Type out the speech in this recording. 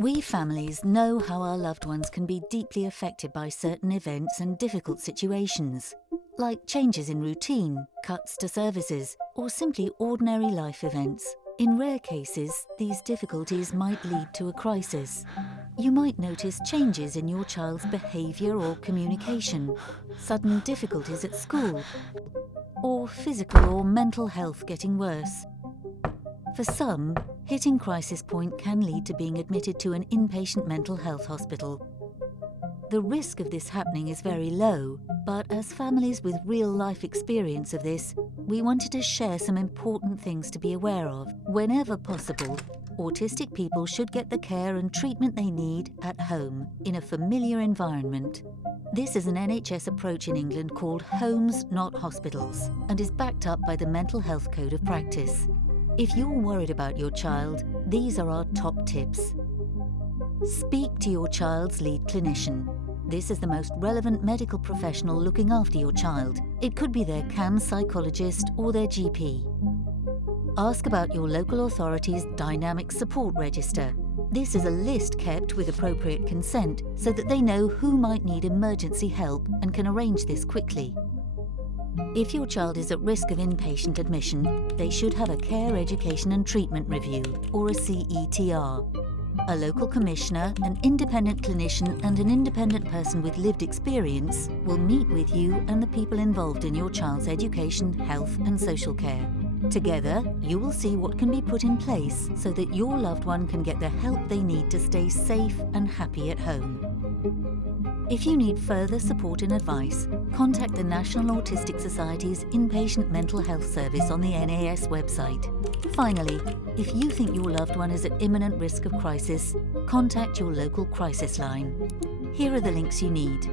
We families know how our loved ones can be deeply affected by certain events and difficult situations, like changes in routine, cuts to services, or simply ordinary life events. In rare cases, these difficulties might lead to a crisis. You might notice changes in your child's behaviour or communication, sudden difficulties at school, or physical or mental health getting worse. For some, hitting crisis point can lead to being admitted to an inpatient mental health hospital. The risk of this happening is very low, but as families with real-life experience of this, we wanted to share some important things to be aware of. Whenever possible, autistic people should get the care and treatment they need at home, in a familiar environment. This is an NHS approach in England called Homes Not Hospitals, and is backed up by the Mental Health Code of Practice. If you're worried about your child, these are our top tips. Speak to your child's lead clinician. This is the most relevant medical professional looking after your child. It could be their CAMS psychologist or their GP. Ask about your local authority's Dynamic Support Register. This is a list kept with appropriate consent so that they know who might need emergency help and can arrange this quickly. If your child is at risk of inpatient admission, they should have a Care Education and Treatment Review, or a CETR. A local commissioner, an independent clinician and an independent person with lived experience will meet with you and the people involved in your child's education, health and social care. Together, you will see what can be put in place so that your loved one can get the help they need to stay safe and happy at home. If you need further support and advice, contact the National Autistic Society's Inpatient Mental Health Service on the NAS website. Finally, if you think your loved one is at imminent risk of crisis, contact your local crisis line. Here are the links you need.